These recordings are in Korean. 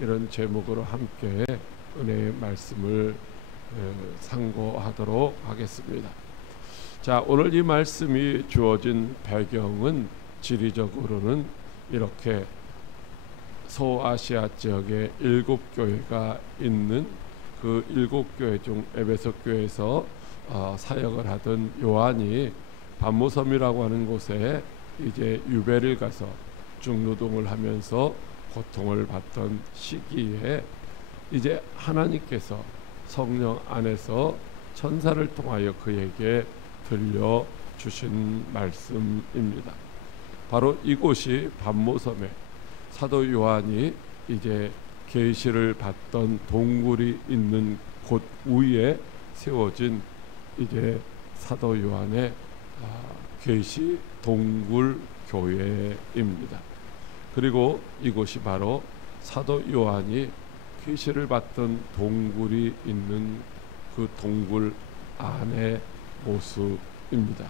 이런 제목으로 함께 은혜의 말씀을 상고하도록 하겠습니다. 자, 오늘 이 말씀이 주어진 배경은 지리적으로는 이렇게 소아시아 지역에 7교회가 있는 그 7교회 중 에베소 교회에서 사역을 하던 요한이 반모섬이라고 하는 곳에 이제 유배를 가서 중노동을 하면서 고통을 받던 시기에 이제 하나님께서 성령 안에서 천사를 통하여 그에게 들려주신 말씀입니다. 바로 이곳이 반모섬에 사도 요한이 이제 계시를 받던 동굴이 있는 곳 위에 세워진 이제 사도 요한의 계시 동굴 교회입니다. 그리고 이곳이 바로 사도 요한이 계시를 받던 동굴이 있는 그 동굴 안의 모습입니다.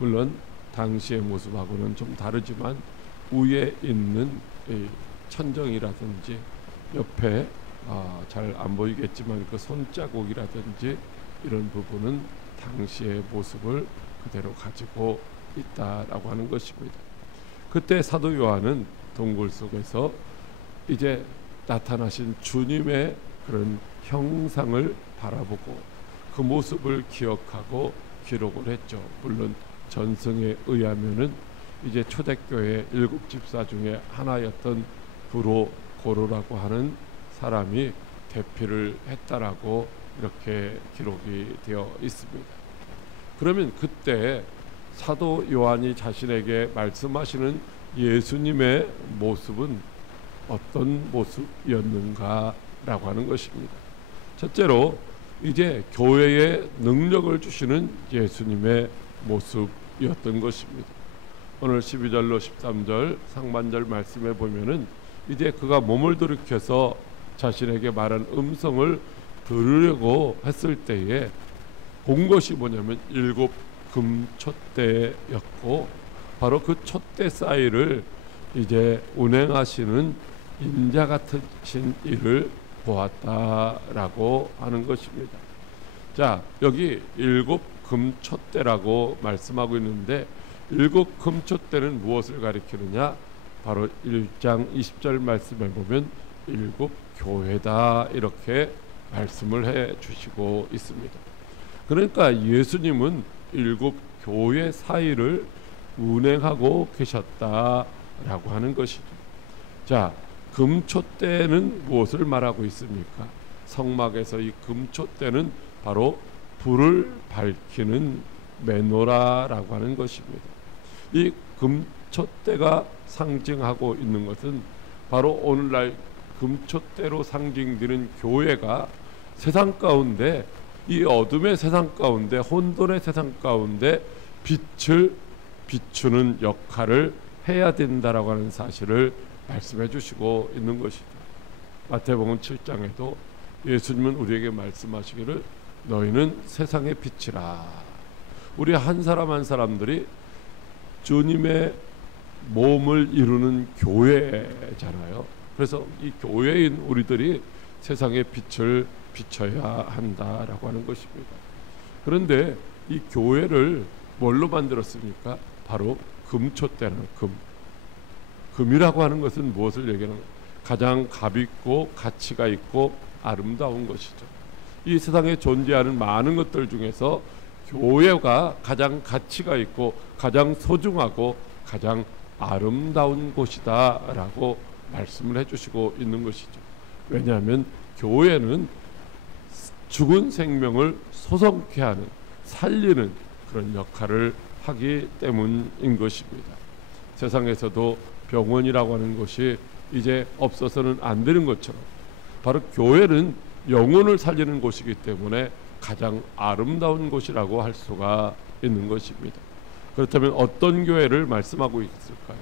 물론 당시의 모습하고는 좀 다르지만 위에 있는 이 천정이라든지 옆에 잘 안 보이겠지만 그 손자국이라든지 이런 부분은 당시의 모습을 그대로 가지고 있다라고 하는 것입니다. 그때 사도 요한은 동굴 속에서 이제 나타나신 주님의 그런 형상을 바라보고 그 모습을 기억하고 기록을 했죠. 물론 전승에 의하면은 이제 초대교회 7집사 중에 하나였던 고로라고 하는 사람이 대피를 했다라고 이렇게 기록이 되어 있습니다. 그러면 그때 사도 요한이 자신에게 말씀하시는 예수님의 모습은 어떤 모습이었는가라고 하는 것입니다. 첫째로 이제 교회에 능력을 주시는 예수님의 모습이었던 것입니다. 오늘 12절로 13절 상반절 말씀에 보면은 이제 그가 몸을 돌이켜서 자신에게 말한 음성을 들으려고 했을 때에 본 것이 뭐냐면 7 금촛대였고 바로 그 촛대 사이를 이제 운행하시는 인자 같으신 이를 보았다라고 하는 것입니다. 자, 여기 7 금촛대라고 말씀하고 있는데 7 금촛대는 무엇을 가리키느냐? 바로 1장 20절 말씀에 보면 7 교회다 이렇게 말씀을 해 주시고 있습니다. 그러니까 예수님은 7 교회 사이를 운행하고 계셨다라고 하는 것이죠. 자, 금촛대는 무엇을 말하고 있습니까? 성막에서 이 금촛대는 바로 불을 밝히는 메노라라고 하는 것입니다. 이 금촛대가 상징하고 있는 것은 바로 오늘날 금촛대로 상징되는 교회가 세상 가운데 이 어둠의 세상 가운데 혼돈의 세상 가운데 빛을 비추는 역할을 해야 된다라고 하는 사실을 말씀해 주시고 있는 것이죠. 마태복음 7장에도 예수님은 우리에게 말씀하시기를 너희는 세상의 빛이라. 우리 한 사람 한 사람들이 주님의 몸을 이루는 교회잖아요. 그래서 이 교회인 우리들이 세상의 빛을 비춰야 한다라고 하는 것입니다. 그런데 이 교회를 뭘로 만들었습니까? 바로 금촛대는 금이라고 하는 것은 무엇을 얘기하는 거예요? 가장 값있고 가치가 있고 아름다운 것이죠. 이 세상에 존재하는 많은 것들 중에서 교회가 가장 가치가 있고 가장 소중하고 가장 아름다운 곳이다라고 말씀을 해주시고 있는 것이죠. 왜냐하면 교회는 죽은 생명을 소성케 하는 살리는 그런 역할을 하기 때문인 것입니다. 세상에서도 병원이라고 하는 것이 이제 없어서는 안 되는 것처럼 바로 교회는 영혼을 살리는 곳이기 때문에 가장 아름다운 곳이라고 할 수가 있는 것입니다. 그렇다면 어떤 교회를 말씀하고 있을까요?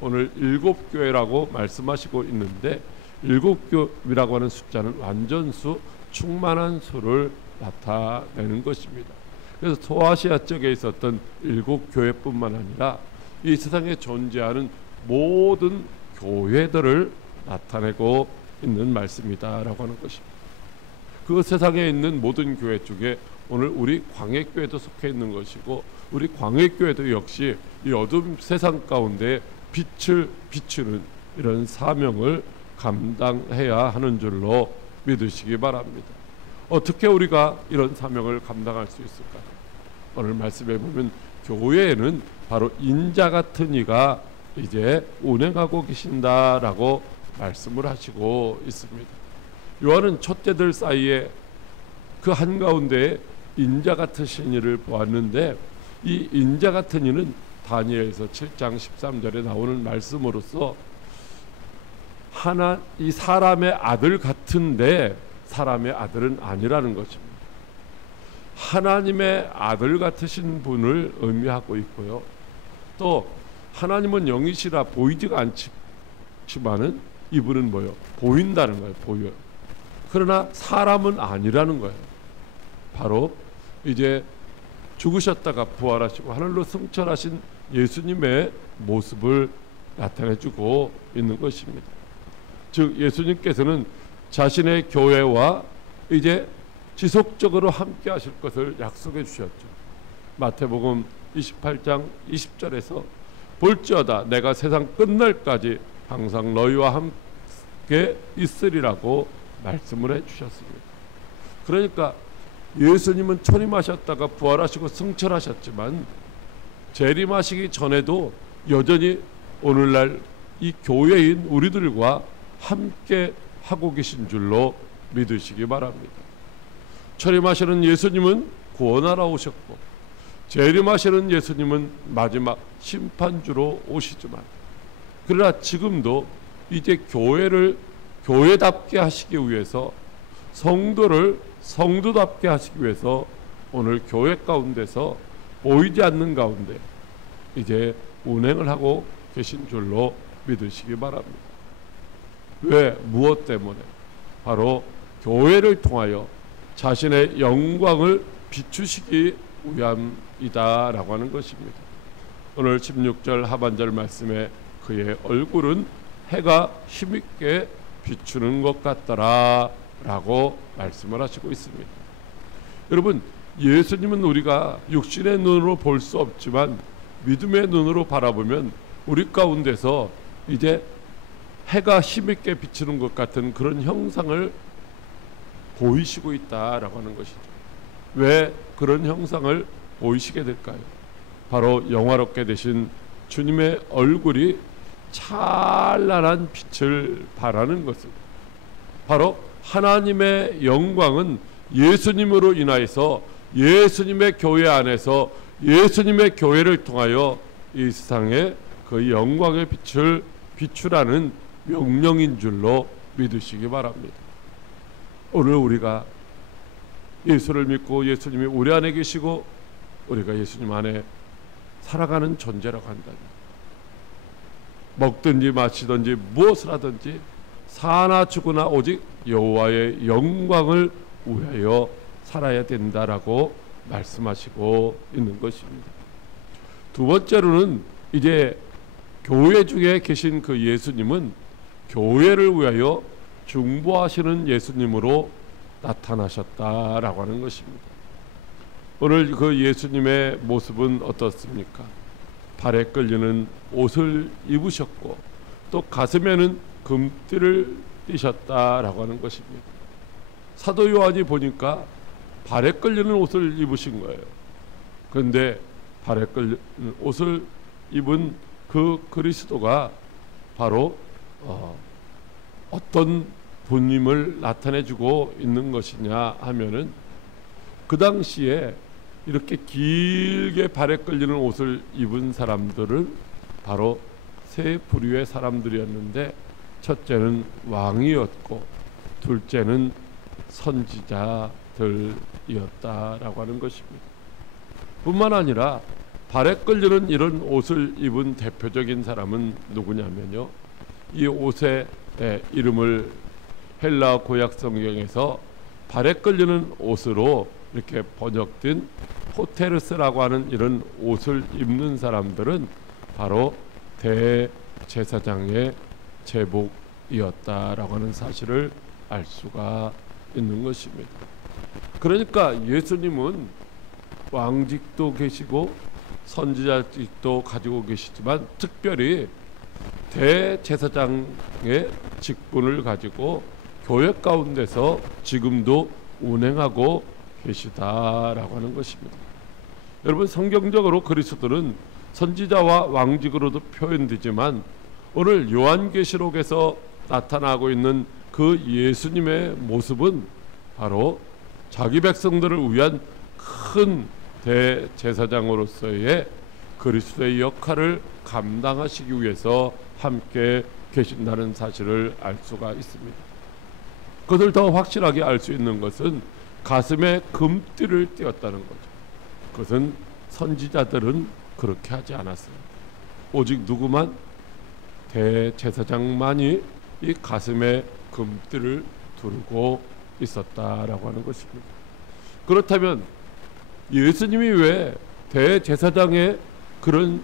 오늘 7교회라고 말씀하시고 있는데 7교회라고 하는 숫자는 완전수, 충만한 수를 나타내는 것입니다. 그래서 소아시아 쪽에 있었던 7교회뿐만 아니라 이 세상에 존재하는 모든 교회들을 나타내고 있는 말씀이다라고 하는 것입니다. 그 세상에 있는 모든 교회 중에 오늘 우리 광해교회도 속해 있는 것이고, 우리 광해교회도 역시 이 어둠 세상 가운데 빛을 비추는 이런 사명을 감당해야 하는 줄로 믿으시기 바랍니다. 어떻게 우리가 이런 사명을 감당할 수 있을까요? 오늘 말씀에 보면 교회에는 바로 인자 같은 이가 이제 운행하고 계신다라고 말씀을 하시고 있습니다. 요한은 촛대들 사이에 그 한가운데에 인자 같으신 이를 보았는데, 이 인자 같은 이는 다니엘서 7장 13절에 나오는 말씀으로서 이 사람의 아들 같은데 사람의 아들은 아니라는 것입니다. 하나님의 아들 같으신 분을 의미하고 있고요. 또 하나님은 영이시라 보이지가 않지만은 이분은 뭐요? 보인다는 거예요. 보여요. 그러나 사람은 아니라는 거예요. 바로 이제 죽으셨다가 부활하시고 하늘로 승천하신 예수님의 모습을 나타내주고 있는 것입니다. 즉 예수님께서는 자신의 교회와 이제 지속적으로 함께 하실 것을 약속해 주셨죠. 마태복음 28장 20절에서 볼지어다 내가 세상 끝날까지 항상 너희와 함께 있으리라고 말씀을 해 주셨습니다. 그러니까 예수님은 초림하셨다가 부활하시고 승천하셨지만 재림하시기 전에도 여전히 오늘날 이 교회인 우리들과 함께 하고 계신 줄로 믿으시기 바랍니다. 초림하시는 예수님은 구원하러 오셨고, 재림하시는 예수님은 마지막 심판주로 오시지만, 그러나 지금도 이제 교회를 교회답게 하시기 위해서, 성도를 성도답게 하시기 위해서 오늘 교회 가운데서 보이지 않는 가운데 이제 운행을 하고 계신 줄로 믿으시기 바랍니다. 왜? 무엇 때문에? 바로 교회를 통하여 자신의 영광을 비추시기 위함이다라고 하는 것입니다. 오늘 16절 하반절 말씀에 그의 얼굴은 해가 힘있게 비추는 것 같더라 라고 말씀을 하시고 있습니다. 여러분, 예수님은 우리가 육신의 눈으로 볼 수 없지만 믿음의 눈으로 바라보면 우리 가운데서 이제 해가 힘있게 비추는 것 같은 그런 형상을 보이시고 있다라고 하는 것이죠. 왜 그런 형상을 보이시게 될까요? 바로 영화롭게 되신 주님의 얼굴이 찬란한 빛을 발하는 것을, 바로 하나님의 영광은 예수님으로 인하여서 예수님의 교회 안에서 예수님의 교회를 통하여 이 세상에 그 영광의 빛을 비추라는 명령인 줄로 믿으시기 바랍니다. 오늘 우리가 예수를 믿고 예수님이 우리 안에 계시고 우리가 예수님 안에 살아가는 존재라고 한다면, 먹든지 마시든지 무엇을 하든지 사나 죽으나 오직 여호와의 영광을 위하여 살아야 된다라고 말씀하시고 있는 것입니다. 두 번째로는 이제 교회 중에 계신 그 예수님은 교회를 위하여 중보하시는 예수님으로 나타나셨다라고 하는 것입니다. 오늘 그 예수님의 모습은 어떻습니까? 발에 끌리는 옷을 입으셨고 또 가슴에는 금띠를 띠셨다라고 하는 것입니다. 사도 요한이 보니까 발에 끌리는 옷을 입으신 거예요. 그런데 발에 끌리는 옷을 입은 그 그리스도가 바로 어떤 분임을 나타내주고 있는 것이냐 하면은, 그 당시에 이렇게 길게 발에 끌리는 옷을 입은 사람들은 바로 세 부류의 사람들이었는데, 첫째는 왕이었고 둘째는 선지자들이었다라고 하는 것입니다. 뿐만 아니라 발에 끌리는 이런 옷을 입은 대표적인 사람은 누구냐면요, 이 옷의 이름을 헬라 구약 성경에서 발에 끌리는 옷으로 이렇게 번역된 호테르스라고 하는 이런 옷을 입는 사람들은 바로 대제사장의 이었다라고 하는 사실을 알 수가 있는 것입니다. 그러니까 예수님은 왕직도 계시고 선지자직도 가지고 계시지만 특별히 대제사장의 직분을 가지고 교회 가운데서 지금도 운행하고 계시다라고 하는 것입니다. 여러분, 성경적으로 그리스도는 선지자와 왕직으로도 표현되지만 오늘 요한계시록에서 나타나고 있는 그 예수님의 모습은 바로 자기 백성들을 위한 큰 대제사장으로서의 그리스도의 역할을 감당하시기 위해서 함께 계신다는 사실을 알 수가 있습니다. 그것을 더 확실하게 알 수 있는 것은 가슴에 금띠를 띄었다는 거죠. 그것은 선지자들은 그렇게 하지 않았습니다. 오직 누구만? 대제사장만이 이 가슴에 금띠를 두르고 있었다라고 하는 것입니다. 그렇다면 예수님이 왜 대제사장의 그런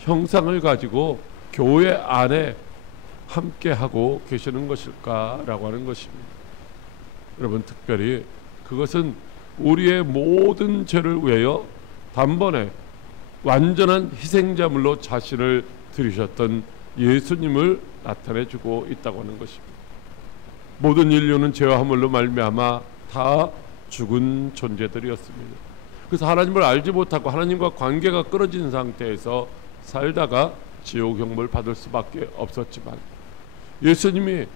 형상을 가지고 교회 안에 함께 하고 계시는 것일까라고 하는 것입니다. 여러분, 특별히 그것은 우리의 모든 죄를 위하여 단번에 완전한 희생자물로 자신을 드리셨던 예수님을 나타내주고 있다고 하는 것입니다. 모든 인류는 죄와 허물로 말미암아 다 죽은 존재들이었습니다. 그래서 하나님을 알지 못하고 하나님과 관계가 끊어진 상태에서 살다가 지옥 형벌 받을 수밖에 없었지만 예수님이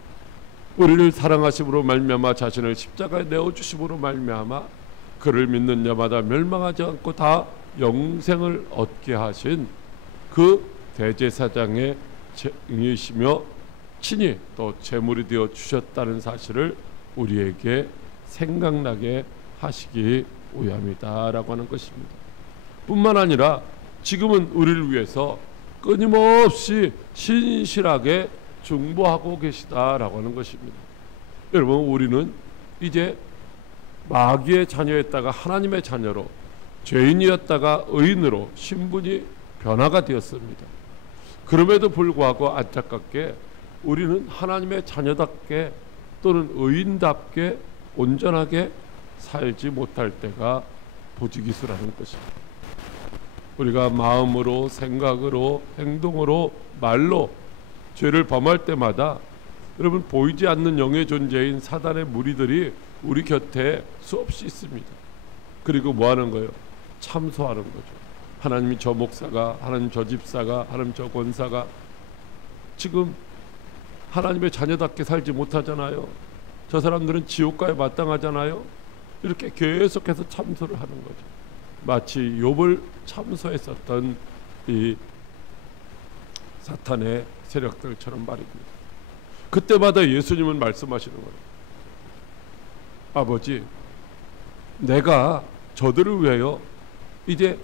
우리를 사랑하심으로 말미암아 자신을 십자가에 내어주심으로 말미암아 그를 믿는 자마다 멸망하지 않고 다 영생을 얻게 하신 그 대제사장의 이시며 친히 또 제물이 되어 주셨다는 사실을 우리에게 생각나게 하시기 위함이다라고 하는 것입니다. 뿐만 아니라 지금은 우리를 위해서 끊임없이 신실하게 중보하고 계시다라고 하는 것입니다. 여러분, 우리는 이제 마귀의 자녀였다가 하나님의 자녀로, 죄인이었다가 의인으로 신분이 변화가 되었습니다. 그럼에도 불구하고 안타깝게 우리는 하나님의 자녀답게 또는 의인답게 온전하게 살지 못할 때가 부지기수라는 것입니다. 우리가 마음으로, 생각으로, 행동으로, 말로 죄를 범할 때마다 여러분, 보이지 않는 영의 존재인 사단의 무리들이 우리 곁에 수없이 있습니다. 그리고 뭐 하는 거예요? 참소하는 거죠. 하나님이 저 목사가, 하나님 저 집사가, 하나님 저 권사가 지금 하나님의 자녀답게 살지 못하잖아요. 저 사람들은 지옥가에 마땅하잖아요. 이렇게 계속해서 참소를 하는 거죠. 마치 욥을 참소했었던 이 사탄의 세력들처럼 말입니다. 그때마다 예수님은 말씀하시는 거예요. 아버지, 내가 저들을 위하여 이제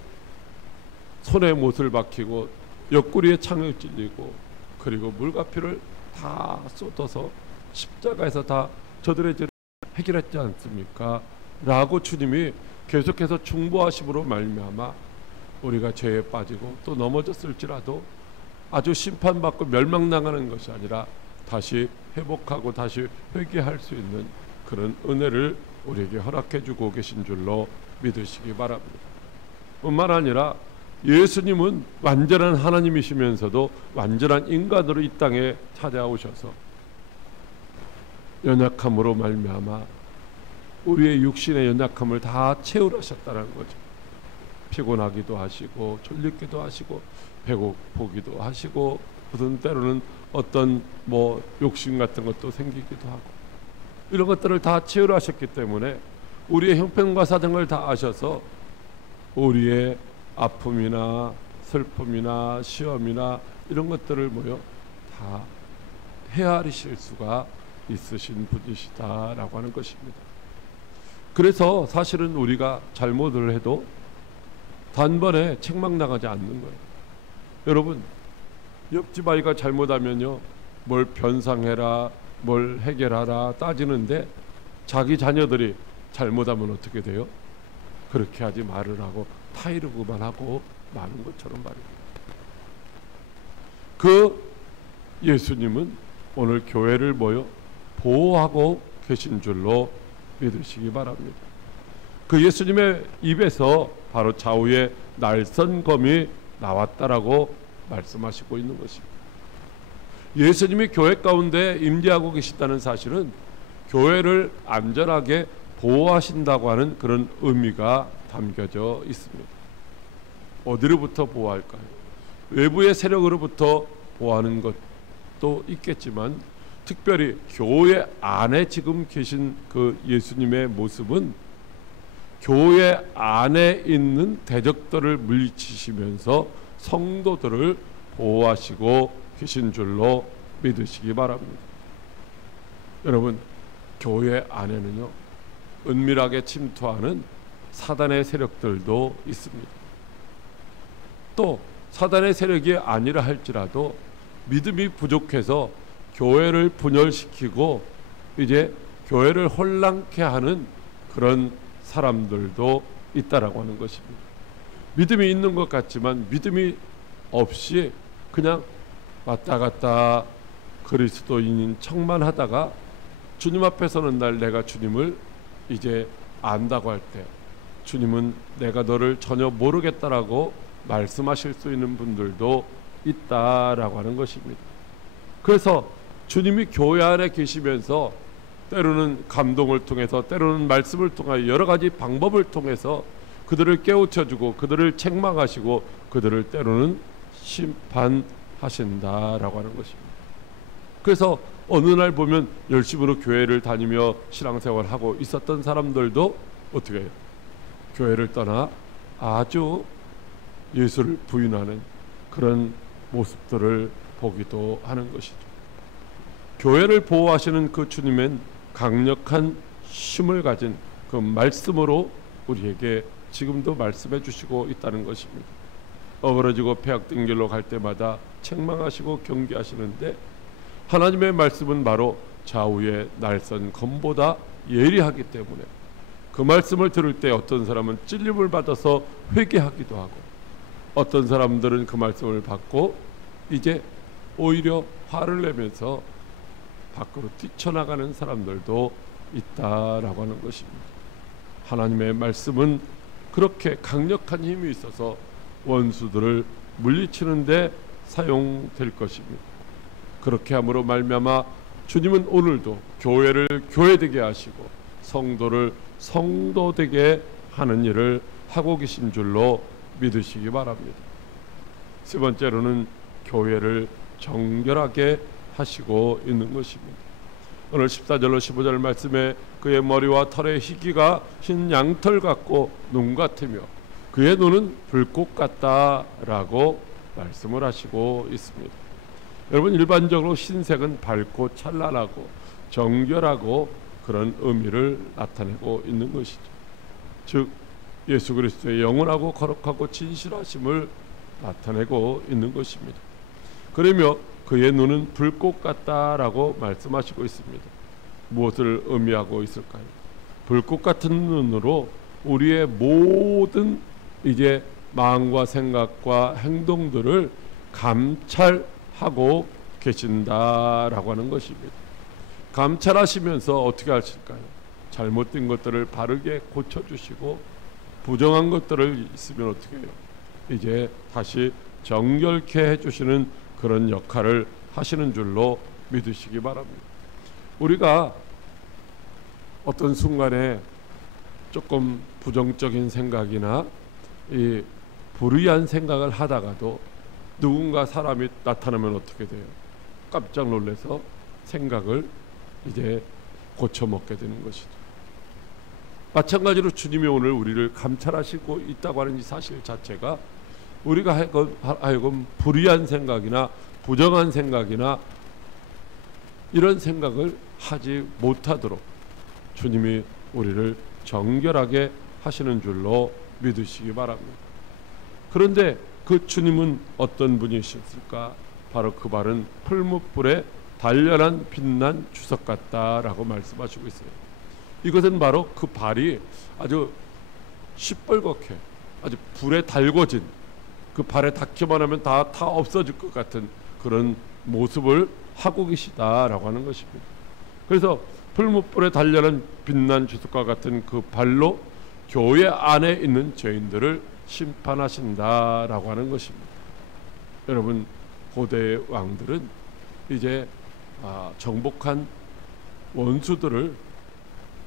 손에 못을 박히고 옆구리에 창을 찔리고 그리고 물과 피를 다 쏟아서 십자가에서 다 저들의 죄를 해결했지 않습니까? 라고 주님이 계속해서 중보하심으로 말미암아 우리가 죄에 빠지고 또 넘어졌을지라도 아주 심판받고 멸망당하는 것이 아니라 다시 회복하고 다시 회개할 수 있는 그런 은혜를 우리에게 허락해 주고 계신 줄로 믿으시기 바랍니다. 뿐만 아니라 예수님은 완전한 하나님이시면서도 완전한 인간으로 이 땅에 찾아오셔서 연약함으로 말미암아 우리의 육신의 연약함을 다 채우셨다는 거죠. 피곤하기도 하시고 졸리기도 하시고 배고프기도 하시고 무슨 때로는 어떤 뭐 욕심 같은 것도 생기기도 하고 이런 것들을 다 채우셨기 때문에 우리의 형편과 사정을 다 아셔서 우리의 아픔이나 슬픔이나 시험이나 이런 것들을 다 헤아리실 수가 있으신 분이시다라고 하는 것입니다. 그래서 사실은 우리가 잘못을 해도 단번에 책망당하지 않는 거예요. 여러분, 옆집 아이가 잘못하면요, 뭘 변상해라, 뭘 해결하라 따지는데 자기 자녀들이 잘못하면 어떻게 돼요? 그렇게 하지 말으라고 타이르고만 하고 마는 것처럼 말입니다. 그 예수님은 오늘 교회를 보호하고 계신 줄로 믿으시기 바랍니다. 그 예수님의 입에서 바로 좌우에 날선검이 나왔다라고 말씀하시고 있는 것입니다. 예수님이 교회 가운데 임재하고 계시다는 사실은 교회를 안전하게 보호하신다고 하는 그런 의미가 담겨져 있습니다. 어디로부터 보호할까요? 외부의 세력으로부터 보호하는 것도 있겠지만 특별히 교회 안에 지금 계신 그 예수님의 모습은 교회 안에 있는 대적들을 물리치시면서 성도들을 보호하시고 계신 줄로 믿으시기 바랍니다. 여러분, 교회 안에는요, 은밀하게 침투하는 사단의 세력들도 있습니다. 또 사단의 세력이 아니라 할지라도 믿음이 부족해서 교회를 분열시키고 이제 교회를 혼란케 하는 그런 사람들도 있다라고 하는 것입니다. 믿음이 있는 것 같지만 믿음이 없이 그냥 왔다 갔다 그리스도인인 척만 하다가 주님 앞에 서는 날 내가 주님을 이제 안다고 할 때 주님은 내가 너를 전혀 모르겠다라고 말씀하실 수 있는 분들도 있다라고 하는 것입니다. 그래서 주님이 교회 안에 계시면서 때로는 감동을 통해서 때로는 말씀을 통하여 여러 가지 방법을 통해서 그들을 깨우쳐주고 그들을 책망하시고 그들을 때로는 심판하신다라고 하는 것입니다. 그래서 어느 날 보면 열심으로 교회를 다니며 신앙생활을 하고 있었던 사람들도 어떻게 해요? 교회를 떠나 아주 예수를 부인하는 그런 모습들을 보기도 하는 것이죠. 교회를 보호하시는 그 주님은 강력한 힘을 가진 그 말씀으로 우리에게 지금도 말씀해 주시고 있다는 것입니다. 어그러지고 폐악된 길로 갈 때마다 책망하시고 경계하시는데 하나님의 말씀은 바로 좌우의 날선 검보다 예리하기 때문에 그 말씀을 들을 때 어떤 사람은 찔림을 받아서 회개하기도 하고 어떤 사람들은 그 말씀을 받고 이제 오히려 화를 내면서 밖으로 뛰쳐나가는 사람들도 있다라고 하는 것입니다. 하나님의 말씀은 그렇게 강력한 힘이 있어서 원수들을 물리치는데 사용될 것입니다. 그렇게 함으로 말미암아 주님은 오늘도 교회를 교회되게 하시고 성도를 성도되게 하는 일을 하고 계신 줄로 믿으시기 바랍니다. 세 번째로는 교회를 정결하게 하시고 있는 것입니다. 오늘 14절로 15절 말씀에 그의 머리와 털의 희기가 흰 양털 같고 눈 같으며 그의 눈은 불꽃 같다라고 말씀을 하시고 있습니다. 여러분, 일반적으로 흰색은 밝고 찬란하고 정결하고 그런 의미를 나타내고 있는 것이죠. 즉 예수 그리스도의 영원하고 거룩하고 진실하심을 나타내고 있는 것입니다. 그러며 그의 눈은 불꽃 같다라고 말씀하시고 있습니다. 무엇을 의미하고 있을까요? 불꽃 같은 눈으로 우리의 모든 이제 마음과 생각과 행동들을 감찰하고 계신다라고 하는 것입니다. 감찰하시면서 어떻게 하실까요? 잘못된 것들을 바르게 고쳐주시고 부정한 것들을 있으면 어떻게 해요? 이제 다시 정결케 해주시는 그런 역할을 하시는 줄로 믿으시기 바랍니다. 우리가 어떤 순간에 조금 부정적인 생각이나 이 불의한 생각을 하다가도 누군가 사람이 나타나면 어떻게 돼요? 깜짝 놀라서 생각을 이제 고쳐먹게 되는 것이죠. 마찬가지로 주님이 오늘 우리를 감찰하시고 있다고 하는 이 사실 자체가 우리가 하여금 불의한 생각이나 부정한 생각이나 이런 생각을 하지 못하도록 주님이 우리를 정결하게 하시는 줄로 믿으시기 바랍니다. 그런데 그 주님은 어떤 분이셨을까? 바로 그 발은 풀무불에 단련한 빛난 주석 같다라고 말씀하시고 있어요. 이것은 바로 그 발이 아주 시뻘겋게 아주 불에 달궈진 그 발에 닿기만 하면 다 없어질 것 같은 그런 모습을 하고 계시다라고 하는 것입니다. 그래서 풀무불에 달려는 빛난 주석과 같은 그 발로 교회 안에 있는 죄인들을 심판하신다라고 하는 것입니다. 여러분, 고대의 왕들은 이제 정복한 원수들을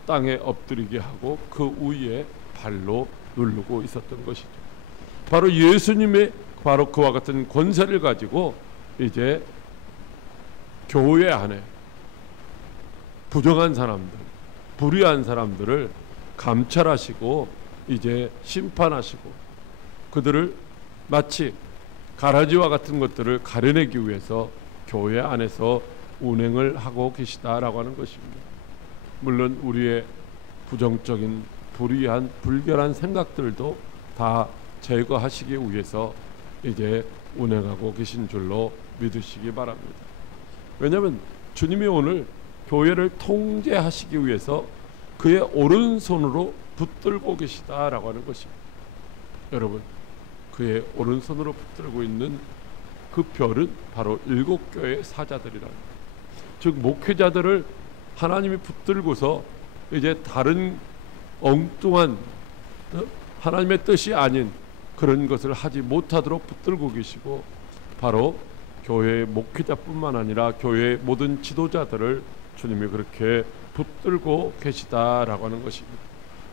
땅에 엎드리게 하고 그 위에 발로 누르고 있었던 것이죠. 바로 예수님의 바로 그와 같은 권세를 가지고 이제 교회 안에 부정한 사람들, 불의한 사람들을 감찰하시고 이제 심판하시고 그들을 마치 가라지와 같은 것들을 가려내기 위해서 교회 안에서 운행을 하고 계시다라고 하는 것입니다. 물론 우리의 부정적인 불의한 불결한 생각들도 다 제거하시기 위해서 이제 운행하고 계신 줄로 믿으시기 바랍니다. 왜냐하면 주님이 오늘 교회를 통제하시기 위해서 그의 오른손으로 붙들고 계시다라고 하는 것입니다. 여러분, 그의 오른손으로 붙들고 있는 그 별은 바로 7교회의 사자들이라는 거예요. 즉 목회자들을 하나님이 붙들고서 이제 다른 엉뚱한 하나님의 뜻이 아닌 그런 것을 하지 못하도록 붙들고 계시고, 바로 교회의 목회자뿐만 아니라 교회의 모든 지도자들을 주님이 그렇게 붙들고 계시다라고 하는 것입니다.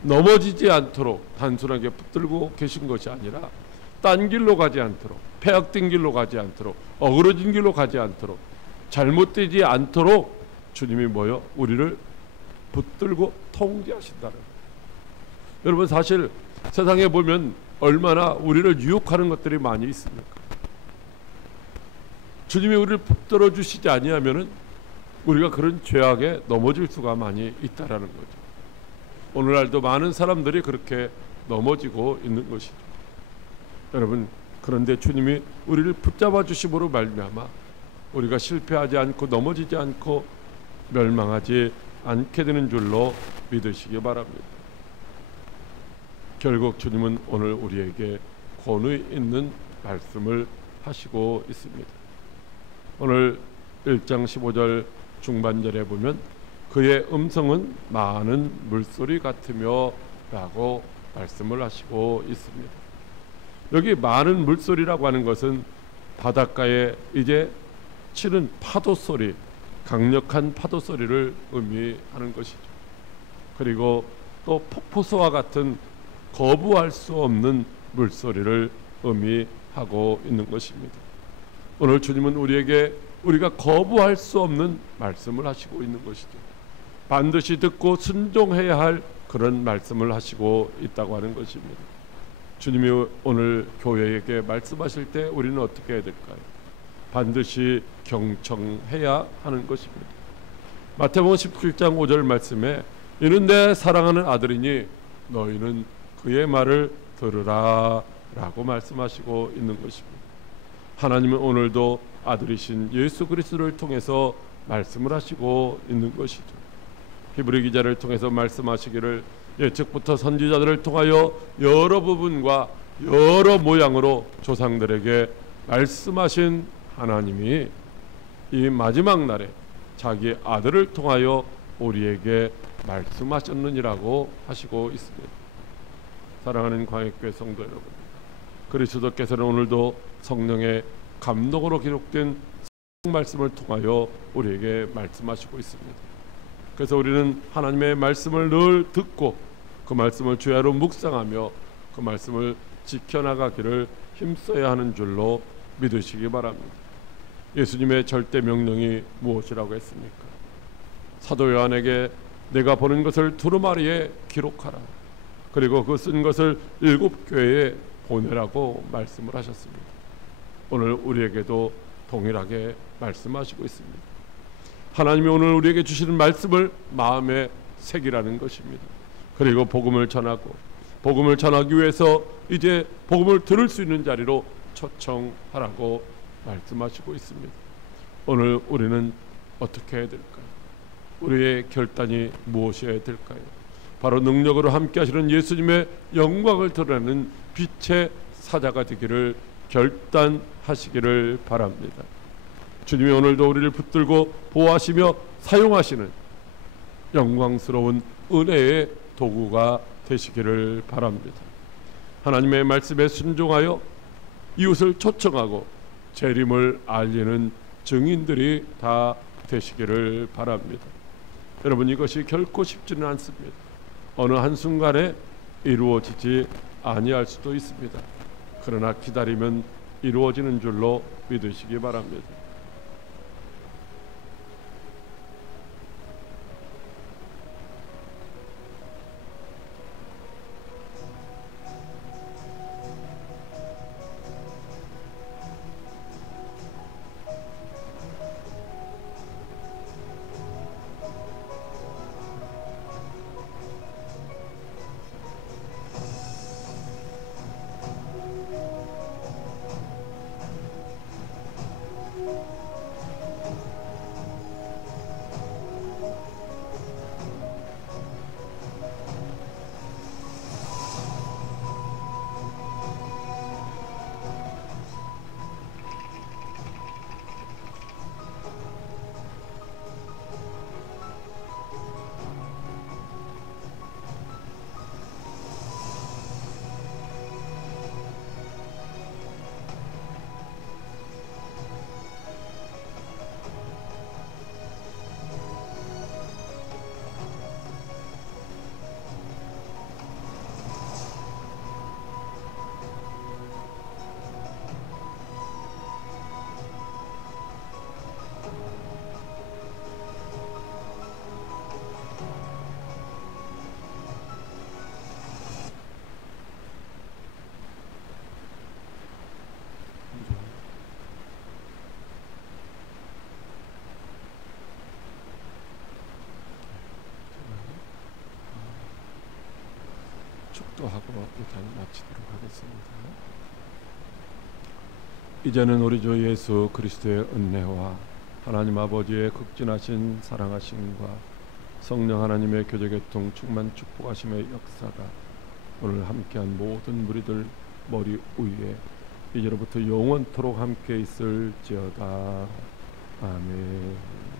넘어지지 않도록 단순하게 붙들고 계신 것이 아니라 딴 길로 가지 않도록, 폐악된 길로 가지 않도록, 어그러진 길로 가지 않도록, 잘못되지 않도록 주님이 우리를 붙들고 통제하신다는 거예요. 여러분, 사실 세상에 보면 얼마나 우리를 유혹하는 것들이 많이 있습니까? 주님이 우리를 붙들어 주시지 아니하면은 우리가 그런 죄악에 넘어질 수가 많이 있다라는 거죠. 오늘날도 많은 사람들이 그렇게 넘어지고 있는 것이죠. 여러분, 그런데 주님이 우리를 붙잡아 주심으로 말미암아 우리가 실패하지 않고 넘어지지 않고 멸망하지 않게 되는 줄로 믿으시기 바랍니다. 결국 주님은 오늘 우리에게 권위 있는 말씀을 하시고 있습니다. 오늘 1장 15절 중반절에 보면 그의 음성은 많은 물소리 같으며 라고 말씀을 하시고 있습니다. 여기 많은 물소리라고 하는 것은 바닷가에 이제 치는 파도 소리, 강력한 파도 소리를 의미하는 것이죠. 그리고 또 폭포수와 같은 거부할 수 없는 물소리를 의미하고 있는 것입니다. 오늘 주님은 우리에게 우리가 거부할 수 없는 말씀을 하시고 있는 것이죠. 반드시 듣고 순종해야 할 그런 말씀을 하시고 있다고 하는 것입니다. 주님이 오늘 교회에게 말씀하실 때 우리는 어떻게 해야 될까요? 반드시 경청해야 하는 것입니다. 마태복음 17장 5절 말씀에 이는 내 사랑하는 아들이니 너희는 그의 말을 들으라 라고 말씀하시고 있는 것입니다. 하나님은 오늘도 아들이신 예수 그리스도를 통해서 말씀을 하시고 있는 것이죠. 히브리 기자를 통해서 말씀하시기를 예측부터 선지자들을 통하여 여러 부분과 여러 모양으로 조상들에게 말씀하신 하나님이 이 마지막 날에 자기 아들을 통하여 우리에게 말씀하셨느니라고 하시고 있습니다. 사랑하는 광역교회 성도 여러분, 그리스도께서는 오늘도 성령의 감동으로 기록된 말씀을 통하여 우리에게 말씀하시고 있습니다. 그래서 우리는 하나님의 말씀을 늘 듣고 그 말씀을 주야로 묵상하며 그 말씀을 지켜나가기를 힘써야 하는 줄로 믿으시기 바랍니다. 예수님의 절대 명령이 무엇이라고 했습니까? 사도 요한에게 내가 보는 것을 두루마리에 기록하라. 그리고 그 쓴 것을 7교회에 보내라고 말씀을 하셨습니다. 오늘 우리에게도 동일하게 말씀하시고 있습니다. 하나님이 오늘 우리에게 주시는 말씀을 마음에 새기라는 것입니다. 그리고 복음을 전하고 복음을 전하기 위해서 이제 복음을 들을 수 있는 자리로 초청하라고 말씀하시고 있습니다. 오늘 우리는 어떻게 해야 될까요? 우리의 결단이 무엇이어야 될까요? 바로 능력으로 함께 하시는 예수님의 영광을 드러내는 빛의 사자가 되기를 결단하시기를 바랍니다. 주님이 오늘도 우리를 붙들고 보호하시며 사용하시는 영광스러운 은혜의 도구가 되시기를 바랍니다. 하나님의 말씀에 순종하여 이웃을 초청하고 재림을 알리는 증인들이 다 되시기를 바랍니다. 여러분, 이것이 결코 쉽지는 않습니다. 어느 한순간에 이루어지지 아니할 수도 있습니다. 그러나 기다리면 이루어지는 줄로 믿으시기 바랍니다. 축도하고 일단 마치도록 하겠습니다. 이제는 우리 주 예수 그리스도의 은혜와 하나님 아버지의 극진하신 사랑하심과 성령 하나님의 교제교통 충만 축복하심의 역사가 오늘 함께한 모든 무리들 머리 위에 이제로부터 영원토록 함께 있을지어다. 아멘.